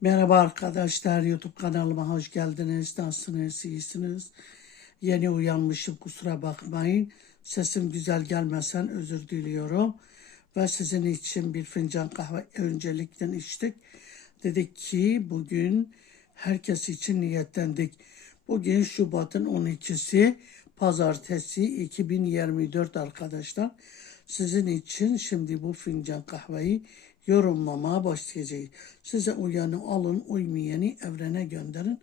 Merhaba arkadaşlar, YouTube kanalıma hoş geldiniz. Nasılsınız, iyisiniz? Yeni uyanmışım, kusura bakmayın. Sesim güzel gelmesen özür diliyorum. Ve sizin için bir fincan kahve öncelikle içtik. Dedik ki bugün herkes için niyetlendik. Bugün Şubat'ın 12'si, pazartesi 2024 arkadaşlar. Sizin için şimdi bu fincan kahveyi yorumlamaya başlayacağız. Size uyanı alın, uymayanı evrene gönderin.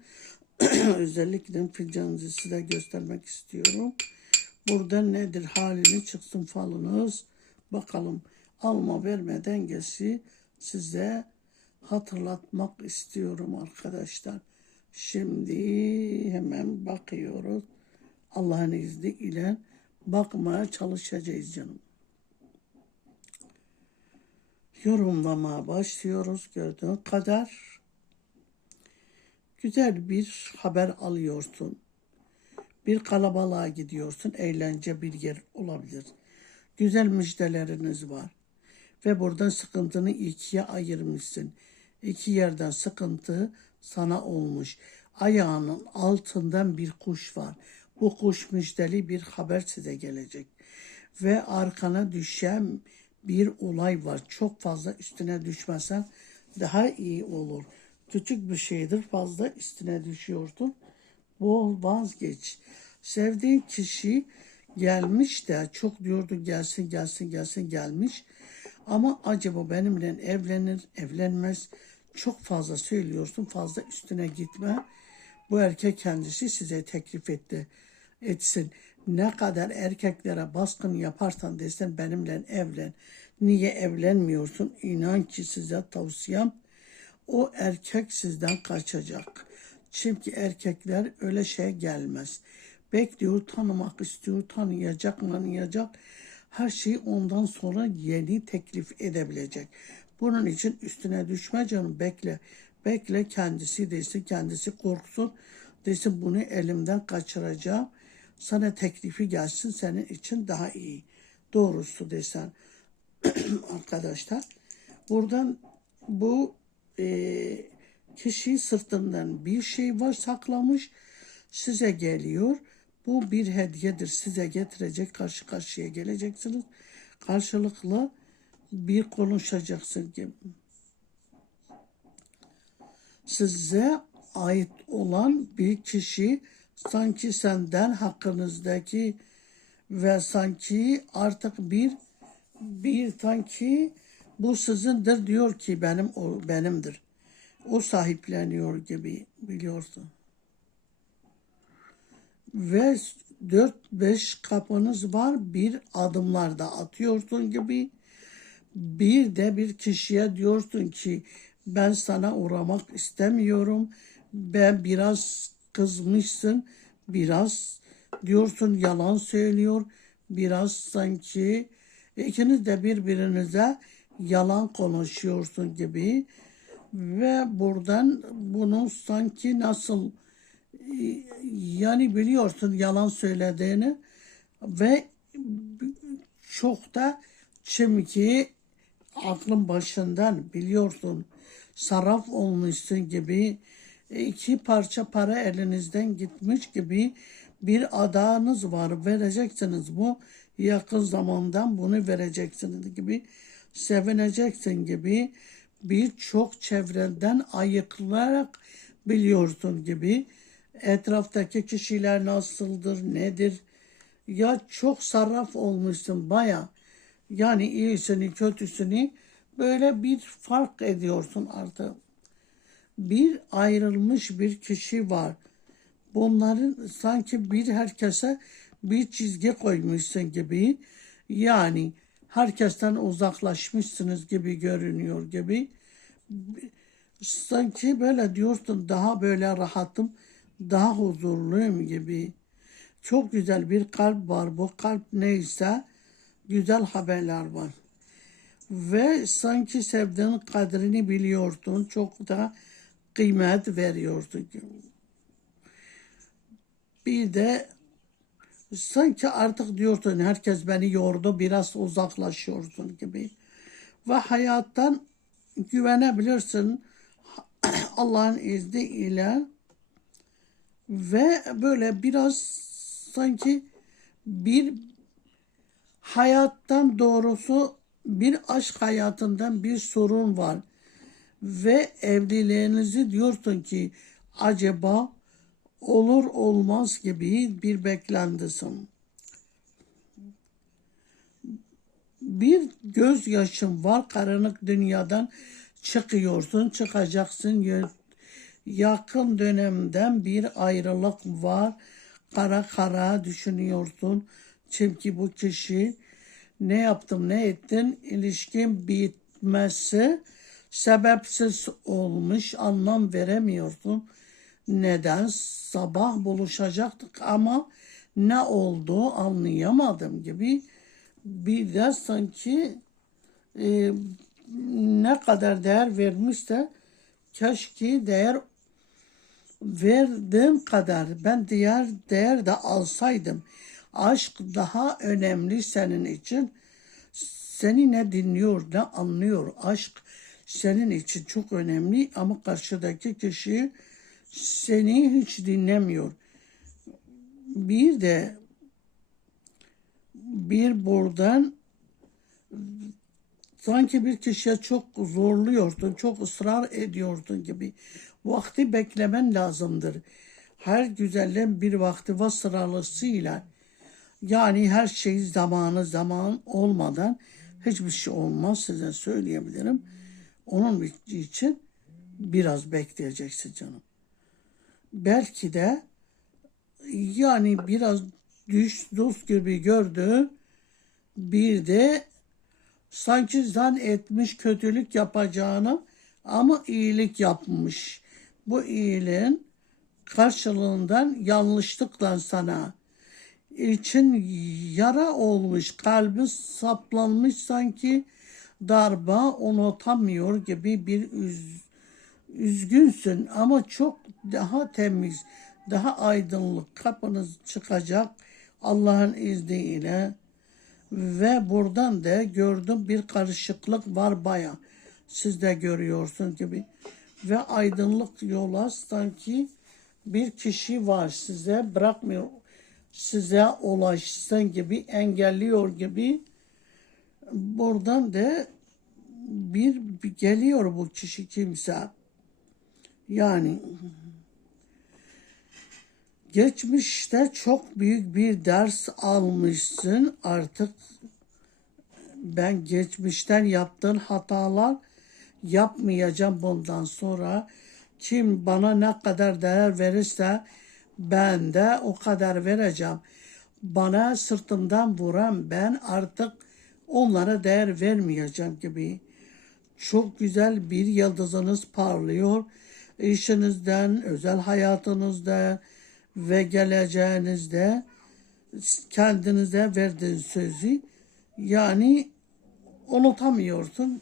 Özellikle fincanınızı size göstermek istiyorum. Burada nedir halini çıksın falınız. Bakalım alma verme dengesi size hatırlatmak istiyorum arkadaşlar. Şimdi hemen bakıyoruz. Allah'ın izniyle bakmaya çalışacağız canım yorumlamaya başlıyoruz gördüğün kadar. Güzel bir haber alıyorsun. Bir kalabalığa gidiyorsun. Eğlence bir yer olabilir. Güzel müjdeleriniz var. Ve buradan sıkıntını ikiye ayırmışsın. İki yerden sıkıntı sana olmuş. Ayağının altından bir kuş var. Bu kuş müjdeli bir haber size gelecek. Ve arkana düşen bir olay var. Çok fazla üstüne düşmesen daha iyi olur. Küçük bir şeydir fazla üstüne düşüyorsun. Bu vazgeç. Sevdiğin kişi gelmiş de çok diyordu gelsin gelsin gelsin gelmiş. Ama acaba benimle evlenir evlenmez çok fazla söylüyorsun fazla üstüne gitme. Bu erkek kendisi size teklif etti etsin. Ne kadar erkeklere baskın yaparsan desen benimle evlen. Niye evlenmiyorsun? İnan ki size tavsiyem o erkek sizden kaçacak. Çünkü erkekler öyle şey gelmez. Bekliyor, tanımak istiyor, tanıyacak, manıyacak. Her şeyi ondan sonra yeni teklif edebilecek. Bunun için üstüne düşme canım bekle. Bekle kendisi desin, kendisi korksun. Desin bunu elimden kaçıracağım sana teklifi gelsin senin için daha iyi. Doğrusu desen arkadaşlar. Buradan bu e, kişi sırtından bir şey var saklamış size geliyor. Bu bir hediyedir size getirecek karşı karşıya geleceksiniz. Karşılıklı bir konuşacaksın gibi. Size ait olan bir kişi sanki senden hakkınızdaki ve sanki artık bir bir sanki bu sizindir diyor ki benim o benimdir. O sahipleniyor gibi biliyorsun. Ve dört beş kapınız var. Bir adımlarda atıyorsun gibi. Bir de bir kişiye diyorsun ki ben sana uğramak istemiyorum. Ben biraz kızmışsın. Biraz diyorsun yalan söylüyor. Biraz sanki ikiniz de birbirinize yalan konuşuyorsun gibi ve buradan bunu sanki nasıl yani biliyorsun yalan söylediğini ve çok da çünkü aklın başından biliyorsun saraf olmuşsun gibi iki parça para elinizden gitmiş gibi bir adağınız var. Vereceksiniz bu. Yakın zamandan bunu vereceksiniz gibi sevineceksin gibi birçok çevreden ayıklarak biliyorsun gibi. Etraftaki kişiler nasıldır nedir? Ya çok sarraf olmuşsun baya. Yani iyisini kötüsünü böyle bir fark ediyorsun artık bir ayrılmış bir kişi var. Bunların sanki bir herkese bir çizgi koymuşsun gibi. Yani herkesten uzaklaşmışsınız gibi görünüyor gibi. Sanki böyle diyorsun daha böyle rahatım daha huzurluyum gibi. Çok güzel bir kalp var. Bu kalp neyse güzel haberler var. Ve sanki sevdiğin kadrini biliyordun. Çok da kıymet veriyordu. Bir de sanki artık diyordun herkes beni yordu biraz uzaklaşıyorsun gibi. Ve hayattan güvenebilirsin. Allah'ın izniyle ve böyle biraz sanki bir hayattan doğrusu bir aşk hayatından bir sorun var ve evliliğinizi diyorsun ki acaba olur olmaz gibi bir beklendisin. Bir gözyaşın var karanlık dünyadan çıkıyorsun çıkacaksın. Yakın dönemden bir ayrılık var. Kara kara düşünüyorsun. Çünkü bu kişi ne yaptım ne ettin? İlişkin bitmesi sebepsiz olmuş anlam veremiyorsun neden sabah buluşacaktık ama ne oldu anlayamadım gibi bir de sanki e, ne kadar değer vermişse keşke değer verdiğim kadar ben diğer değer de alsaydım. Aşk daha önemli senin için. Seni ne dinliyor ne anlıyor. Aşk senin için çok önemli ama karşıdaki kişi seni hiç dinlemiyor. Bir de bir buradan sanki bir kişiye çok zorluyorsun, çok ısrar ediyorsun gibi. Vakti beklemen lazımdır. Her güzelliğin bir vakti var sıralısıyla. Yani her şey zamanı zaman olmadan hiçbir şey olmaz size söyleyebilirim. Onun için biraz bekleyeceksin canım. Belki de yani biraz düş dost gibi gördü. Bir de sanki zan etmiş kötülük yapacağını ama iyilik yapmış. Bu iyiliğin karşılığından yanlışlıkla sana için yara olmuş, kalbi saplanmış sanki darba unutamıyor gibi bir üz, üzgünsün ama çok daha temiz, daha aydınlık kapınız çıkacak Allah'ın izniyle ve buradan da gördüm bir karışıklık var baya. Siz de görüyorsun gibi. Ve aydınlık yola sanki bir kişi var size bırakmıyor. Size ulaşsın gibi engelliyor gibi. Buradan da bir, geliyor bu kişi kimse. Yani geçmişte çok büyük bir ders almışsın artık ben geçmişten yaptığın hatalar yapmayacağım bundan sonra kim bana ne kadar değer verirse ben de o kadar vereceğim. Bana sırtımdan vuran ben artık onlara değer vermeyeceğim gibi. Çok güzel bir yıldızınız parlıyor. İşinizden, özel hayatınızda ve geleceğinizde kendinize verdiğin sözü yani unutamıyorsun,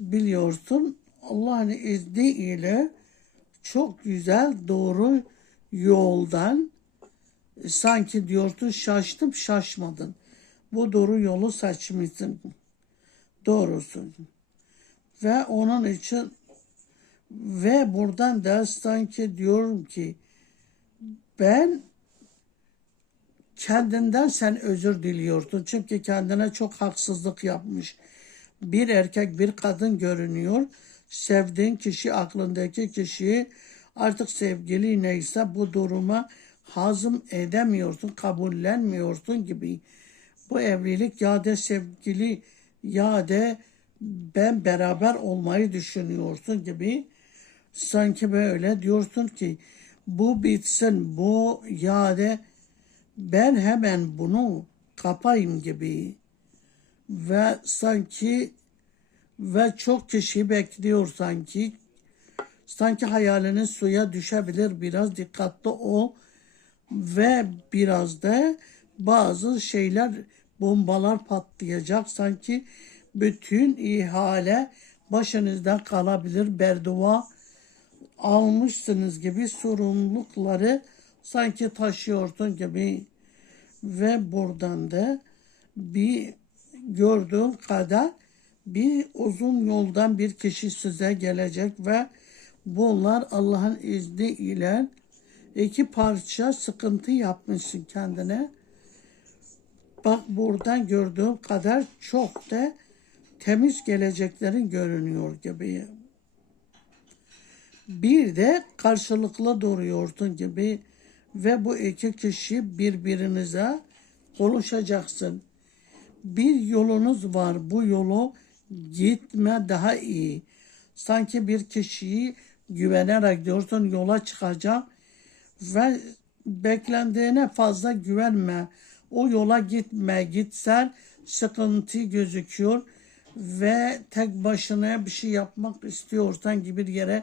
biliyorsun. Allah'ın izniyle çok güzel doğru yoldan sanki diyorsun şaştım şaşmadın. Bu doğru yolu seçmişsin. Doğrusu. Ve onun için ve buradan da sanki diyorum ki ben kendinden sen özür diliyorsun. Çünkü kendine çok haksızlık yapmış. Bir erkek bir kadın görünüyor. Sevdiğin kişi aklındaki kişi artık sevgili neyse bu duruma hazım edemiyorsun, kabullenmiyorsun gibi. Bu evlilik ya da sevgili ya da ben beraber olmayı düşünüyorsun gibi. Sanki böyle diyorsun ki bu bitsin bu ya da ben hemen bunu kapayım gibi ve sanki ve çok kişi bekliyor sanki sanki hayalinin suya düşebilir biraz dikkatli ol ve biraz da bazı şeyler bombalar patlayacak. Sanki bütün ihale başınızdan kalabilir. Berdua almışsınız gibi sorumlulukları sanki taşıyorsun gibi. Ve buradan da bir gördüğün kadar bir uzun yoldan bir kişi size gelecek ve Bunlar Allah'ın izniyle iki parça sıkıntı yapmışsın kendine. Bak buradan gördüğüm kadar çok da temiz geleceklerin görünüyor gibi. Bir de karşılıklı duruyorsun gibi ve bu iki kişi birbirinize konuşacaksın. Bir yolunuz var. Bu yolu gitme daha iyi. Sanki bir kişiyi güvenerek diyorsun yola çıkacak ve beklendiğine fazla güvenme. O yola gitme. Gitsen sıkıntı gözüküyor ve tek başına bir şey yapmak istiyorsan gibi bir yere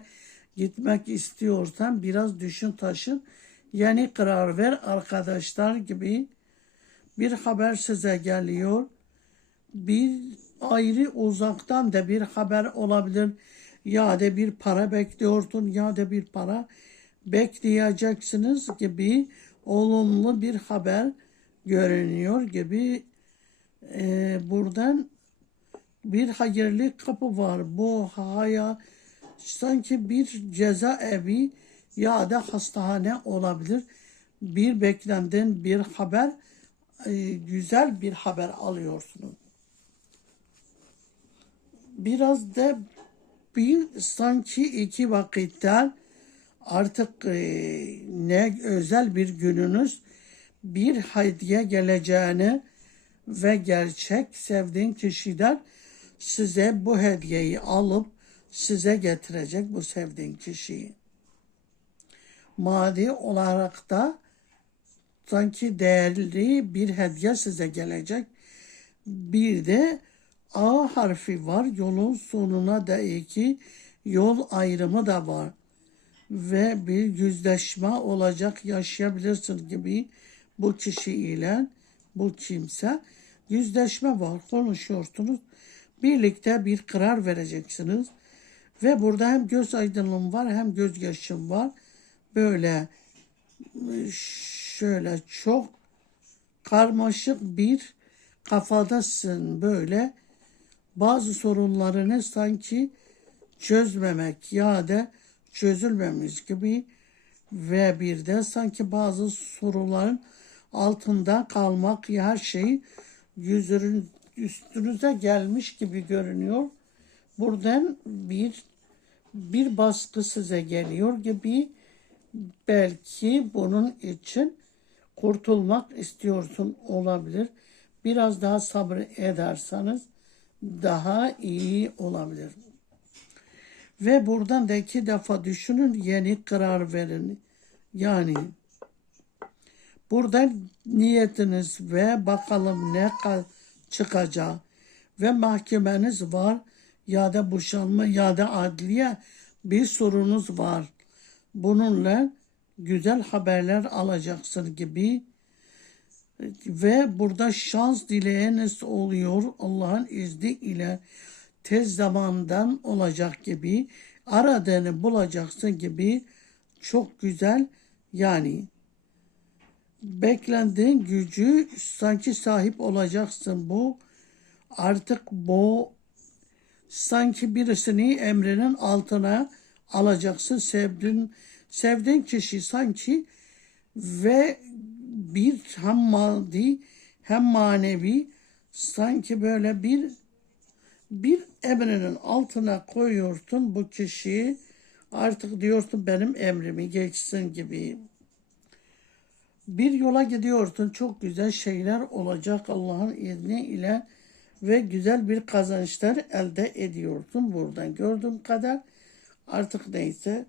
gitmek istiyorsan biraz düşün taşın. Yani karar ver arkadaşlar gibi bir haber size geliyor. Bir ayrı uzaktan da bir haber olabilir. Ya da bir para bekliyorsun ya da bir para bekleyeceksiniz gibi olumlu bir haber görünüyor gibi e, buradan bir hayırlı kapı var. Bu haya sanki bir cezaevi ya da hastane olabilir. Bir beklenden bir haber, e, güzel bir haber alıyorsunuz. Biraz da bir sanki iki vakitten artık e, ne özel bir gününüz bir hediye geleceğini ve gerçek sevdiğin kişiden size bu hediyeyi alıp size getirecek bu sevdiğin kişiyi. Maddi olarak da sanki değerli bir hediye size gelecek. Bir de A harfi var. Yolun sonuna da iki yol ayrımı da var. Ve bir yüzleşme olacak yaşayabilirsin gibi bu kişiyle bu kimse yüzleşme var. Konuşuyorsunuz. Birlikte bir karar vereceksiniz. Ve burada hem göz aydınlığım var hem göz yaşım var. Böyle şöyle çok karmaşık bir kafadasın böyle bazı sorunlarını sanki çözmemek ya da çözülmemiş gibi ve bir de sanki bazı soruların altında kalmak her şey yüzünün üstünüze gelmiş gibi görünüyor. Buradan bir bir baskı size geliyor gibi belki bunun için kurtulmak istiyorsun olabilir. Biraz daha sabır ederseniz daha iyi olabilir. Ve buradan da iki defa düşünün yeni karar verin. Yani buradan niyetiniz ve bakalım ne çıkacak. Ve mahkemeniz var. Ya da boşanma ya da adliye bir sorunuz var. Bununla güzel haberler alacaksın gibi. Ve burada şans dileyeniz oluyor. Allah'ın izni ile tez zamandan olacak gibi aradığını bulacaksın gibi. Çok güzel. Yani beklendiğin gücü sanki sahip olacaksın. Bu artık bu sanki birisini emrinin altına alacaksın. Sevdiğin sevdiğin kişi sanki ve bir hem maddi hem manevi sanki böyle bir bir emrinin altına koyuyorsun bu kişiyi. Artık diyorsun benim emrimi geçsin gibi. Bir yola gidiyorsun çok güzel şeyler olacak Allah'ın izni ile ve güzel bir kazançlar elde ediyorsun buradan. Gördüğüm kadar artık neyse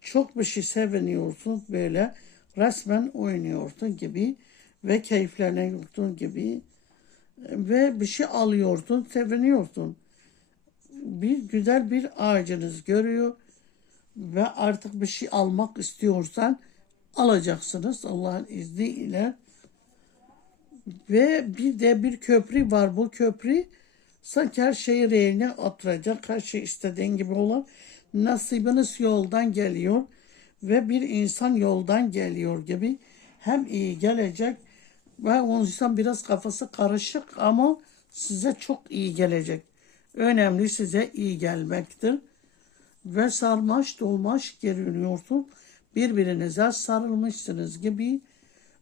çok bir şey seviniyorsun böyle resmen oynuyorsun gibi ve keyifleniyorsun gibi ve bir şey alıyorsun, seviniyorsun. Bir güzel bir ağacınız görüyor ve artık bir şey almak istiyorsan alacaksınız Allah'ın izniyle. Ve bir de bir köprü var. Bu köprü sanki her şeyi reyine oturacak. Her şey istediğin gibi olan. Nasibiniz yoldan geliyor ve bir insan yoldan geliyor gibi hem iyi gelecek ve o insan biraz kafası karışık ama size çok iyi gelecek. Önemli size iyi gelmektir. ve sarmaş dolmaş görünüyorsun. Birbirinize sarılmışsınız gibi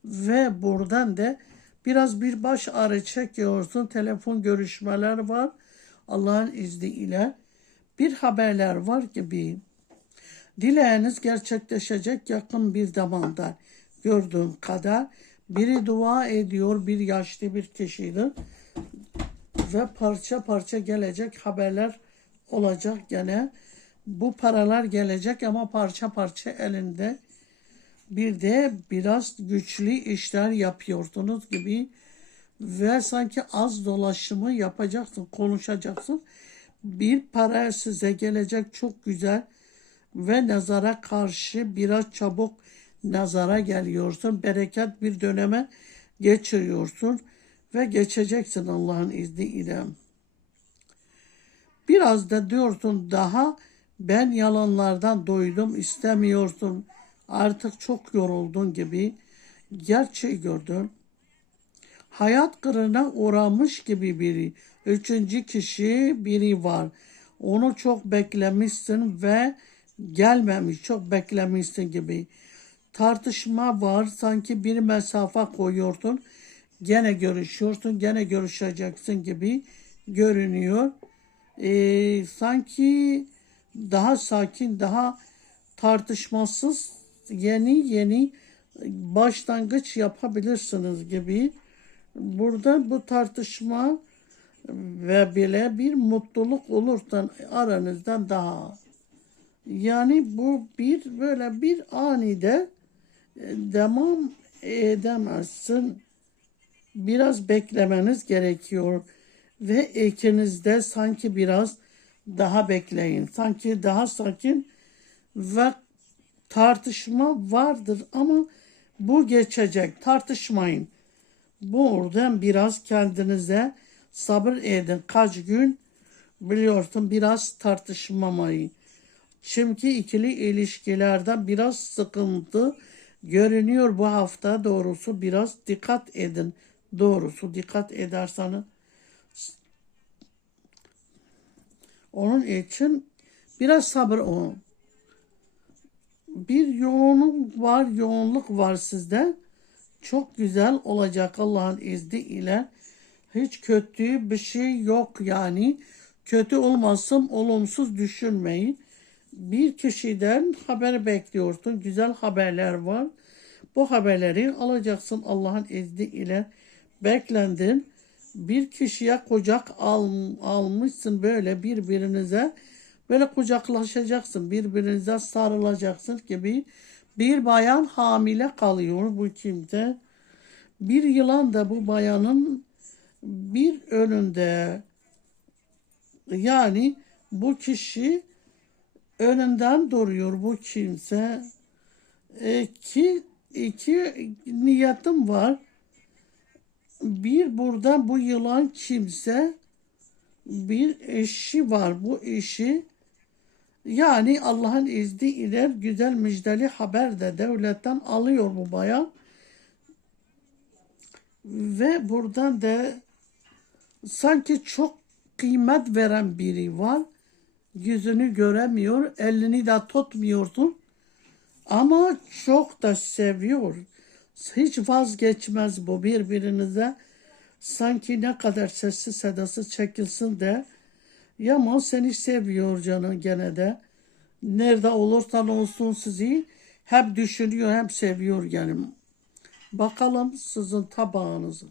ve buradan da biraz bir baş ağrı çekiyorsun. Telefon görüşmeler var. Allah'ın izniyle bir haberler var gibi. Dileğiniz gerçekleşecek yakın bir zamanda gördüğüm kadar. Biri dua ediyor, bir yaşlı bir kişidir. Ve parça parça gelecek haberler olacak gene. Bu paralar gelecek ama parça parça elinde. Bir de biraz güçlü işler yapıyorsunuz gibi ve sanki az dolaşımı yapacaksın, konuşacaksın. Bir para size gelecek çok güzel ve nazara karşı biraz çabuk nazara geliyorsun. Bereket bir döneme geçiriyorsun ve geçeceksin Allah'ın izniyle. Biraz da diyorsun daha ben yalanlardan doydum istemiyorsun. Artık çok yoruldun gibi gerçeği gördün. Hayat kırına uğramış gibi biri. Üçüncü kişi biri var. Onu çok beklemişsin ve gelmemiş. Çok beklemişsin gibi. Tartışma var. Sanki bir mesafe koyuyorsun. Gene görüşüyorsun. Gene görüşeceksin gibi görünüyor. Ee, sanki daha sakin, daha tartışmasız yeni yeni başlangıç yapabilirsiniz gibi. Burada bu tartışma ve bile bir mutluluk olursa aranızdan daha. Yani bu bir böyle bir anide e, devam edemezsin. Biraz beklemeniz gerekiyor ve ikinizde sanki biraz daha bekleyin. Sanki daha sakin ve tartışma vardır ama bu geçecek. Tartışmayın. Buradan biraz kendinize sabır edin. Kaç gün biliyorsun biraz tartışmamayı. Çünkü ikili ilişkilerde biraz sıkıntı görünüyor bu hafta doğrusu biraz dikkat edin. Doğrusu dikkat ederseniz onun için biraz sabır olun. Bir yoğunluk var, yoğunluk var sizde. Çok güzel olacak Allah'ın izniyle. Hiç kötü bir şey yok yani. Kötü olmasın, olumsuz düşünmeyin. Bir kişiden haber bekliyorsun. Güzel haberler var. Bu haberleri alacaksın Allah'ın izniyle. Beklendin. Bir kişiye kucak al, almışsın böyle birbirinize. Böyle kucaklaşacaksın. Birbirinize sarılacaksın gibi. Bir bayan hamile kalıyor bu kimde. Bir yılan da bu bayanın bir önünde. Yani bu kişi önünden duruyor bu kimse. İki, iki niyetim var. Bir burada bu yılan kimse bir eşi var. Bu eşi yani Allah'ın izniyle güzel müjdeli haber de devletten alıyor bu bayan. Ve buradan da sanki çok kıymet veren biri var. Yüzünü göremiyor, elini de tutmuyorsun. Ama çok da seviyor. Hiç vazgeçmez bu birbirinize. Sanki ne kadar sessiz sedası çekilsin de Yaman seni seviyor canım gene de. Nerede olursan olsun sizi hep düşünüyor hem seviyor yani. Bakalım sizin tabağınızı.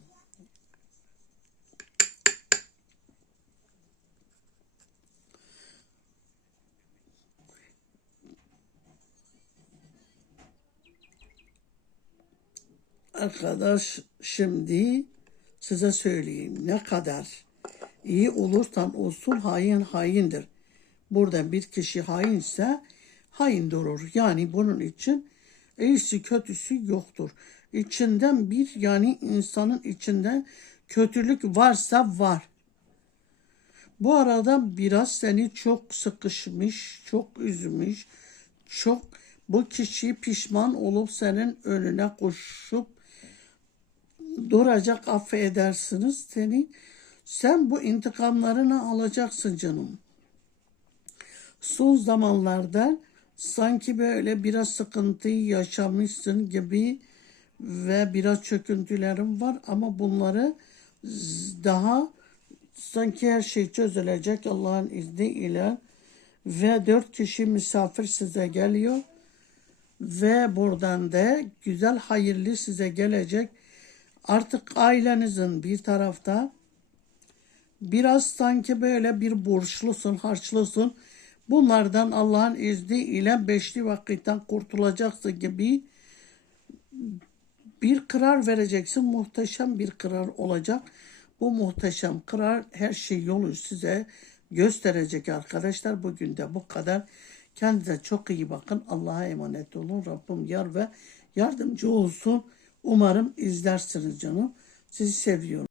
Arkadaş şimdi size söyleyeyim ne kadar iyi olursan olsun hain haindir. Burada bir kişi hainse hain durur. Yani bunun için iyisi kötüsü yoktur. İçinden bir yani insanın içinde kötülük varsa var. Bu arada biraz seni çok sıkışmış, çok üzmüş, çok bu kişi pişman olup senin önüne koşup duracak affedersiniz seni. Sen bu intikamlarını alacaksın canım. son zamanlarda sanki böyle biraz sıkıntıyı yaşamışsın gibi ve biraz çöküntülerim var ama bunları daha sanki her şey çözülecek Allah'ın izniyle ve dört kişi misafir size geliyor ve buradan da güzel hayırlı size gelecek artık ailenizin bir tarafta biraz sanki böyle bir borçlusun, harçlısın. Bunlardan Allah'ın izniyle beşli vakitten kurtulacaksın gibi bir karar vereceksin. Muhteşem bir karar olacak. Bu muhteşem karar her şey yolu size gösterecek arkadaşlar. Bugün de bu kadar. Kendinize çok iyi bakın. Allah'a emanet olun. Rabbim yar ve yardımcı olsun. Umarım izlersiniz canım. Sizi seviyorum.